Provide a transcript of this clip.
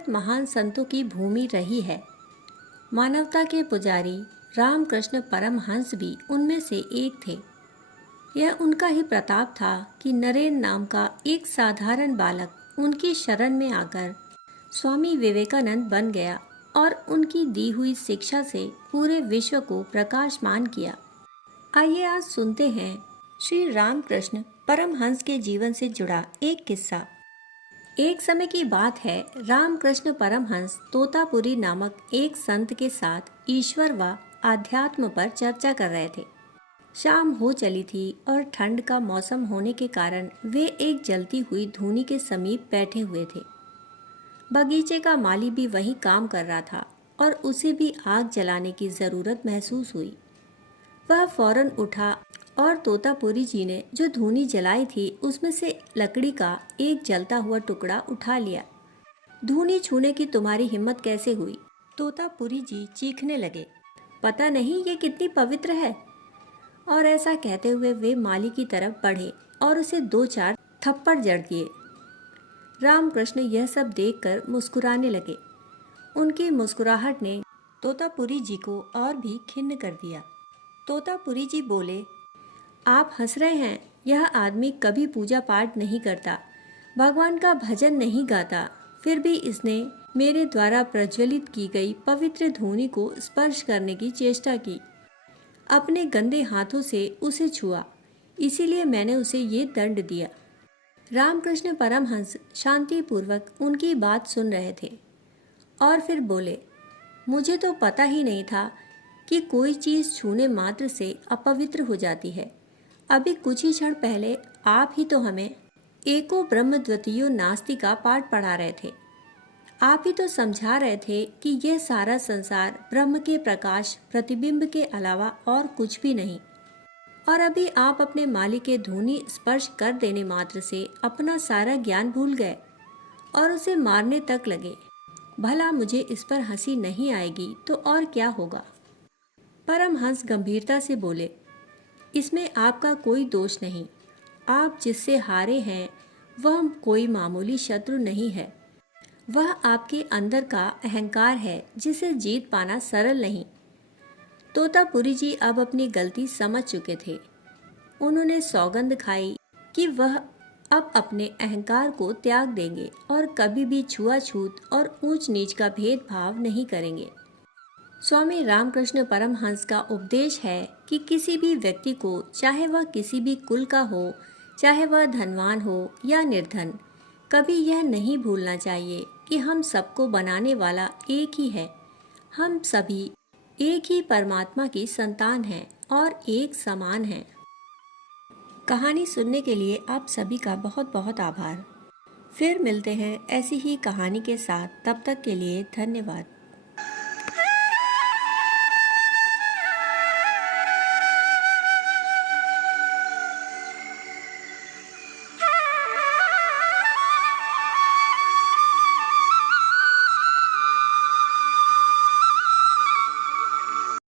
भारत महान संतों की भूमि रही है। मानवता के पुजारी रामकृष्ण परमहंस भी उनमें से एक थे। यह उनका ही प्रताप था कि नरेन नाम का एक साधारण बालक उनकी शरण में आकर स्वामी विवेकानंद बन गया और उनकी दी हुई शिक्षा से पूरे विश्व को प्रकाशमान किया। आइए आज सुनते हैं श्री रामकृष्ण परमहंस के जीवन से जुड़ा एक किस्सा। एक समय की बात है, रामकृष्ण परमहंस तोतापुरी नामक एक संत के साथ ईश्वर व आध्यात्म पर चर्चा कर रहे थे। शाम हो चली थी और ठंड का मौसम होने के कारण वे एक जलती हुई धूनी के समीप बैठे हुए थे। बगीचे का माली भी वहीं काम कर रहा था और उसे भी आग जलाने की जरूरत महसूस हुई। वह फौरन उठा और तोतापुरी जी ने जो धूनी जलाई थी उसमें से लकड़ी का एक जलता हुआ टुकड़ा उठा लिया। धूनी छूने की तुम्हारी हिम्मत कैसे हुई? तोतापुरी जी चीखने लगे। पता नहीं ये कितनी पवित्र है। और ऐसा कहते हुए वे माली की तरफ बढ़े और उसे 2-4 थप्पड़ जड़ दिए। रामकृष्ण यह सब देखकर मुस्कुराने लगे। उनकी मुस्कुराहट ने तोतापुरी जी को और भी खिन्न कर दिया। तोतापुरी जी बोले, आप हंस रहे हैं। यह आदमी कभी पूजा पाठ नहीं करता, भगवान का भजन नहीं गाता, फिर भी इसने मेरे द्वारा प्रज्वलित की गई पवित्र धूनी को स्पर्श करने की चेष्टा की। अपने गंदे हाथों से उसे छुआ, इसीलिए मैंने उसे ये दंड दिया। रामकृष्ण परमहंस शांतिपूर्वक उनकी बात सुन रहे थे और फिर बोले, मुझे तो पता ही नहीं था कि कोई चीज़ छूने मात्र से अपवित्र हो जाती है। अभी कुछ ही क्षण पहले आप ही तो हमें एको ब्रह्म द्वितीयो नास्ति का पाठ पढ़ा रहे थे। आप ही तो समझा रहे थे कि यह सारा संसार ब्रह्म के प्रकाश प्रतिबिंब के अलावा और कुछ भी नहीं। और अभी आप अपने माली के धूनी स्पर्श कर देने मात्र से अपना सारा ज्ञान भूल गए और उसे मारने तक लगे। भला मुझे इस पर हंसी नहीं आएगी तो और क्या होगा? परमहंस गंभीरता से बोले, इसमें आपका कोई दोष नहीं। आप जिससे हारे हैं वह कोई मामूली शत्रु नहीं है। वह आपके अंदर का अहंकार है जिसे जीत पाना सरल नहीं। तोतापुरी जी अब अपनी गलती समझ चुके थे। उन्होंने सौगंध खाई कि वह अब अपने अहंकार को त्याग देंगे और कभी भी छुआछूत और ऊंच नीच का भेदभाव नहीं करेंगे। स्वामी रामकृष्ण परमहंस का उपदेश है कि किसी भी व्यक्ति को, चाहे वह किसी भी कुल का हो, चाहे वह धनवान हो या निर्धन, कभी यह नहीं भूलना चाहिए कि हम सबको बनाने वाला एक ही है। हम सभी एक ही परमात्मा की संतान हैं और एक समान हैं। कहानी सुनने के लिए आप सभी का बहुत बहुत आभार। फिर मिलते हैं ऐसी ही कहानी के साथ। तब तक के लिए धन्यवाद।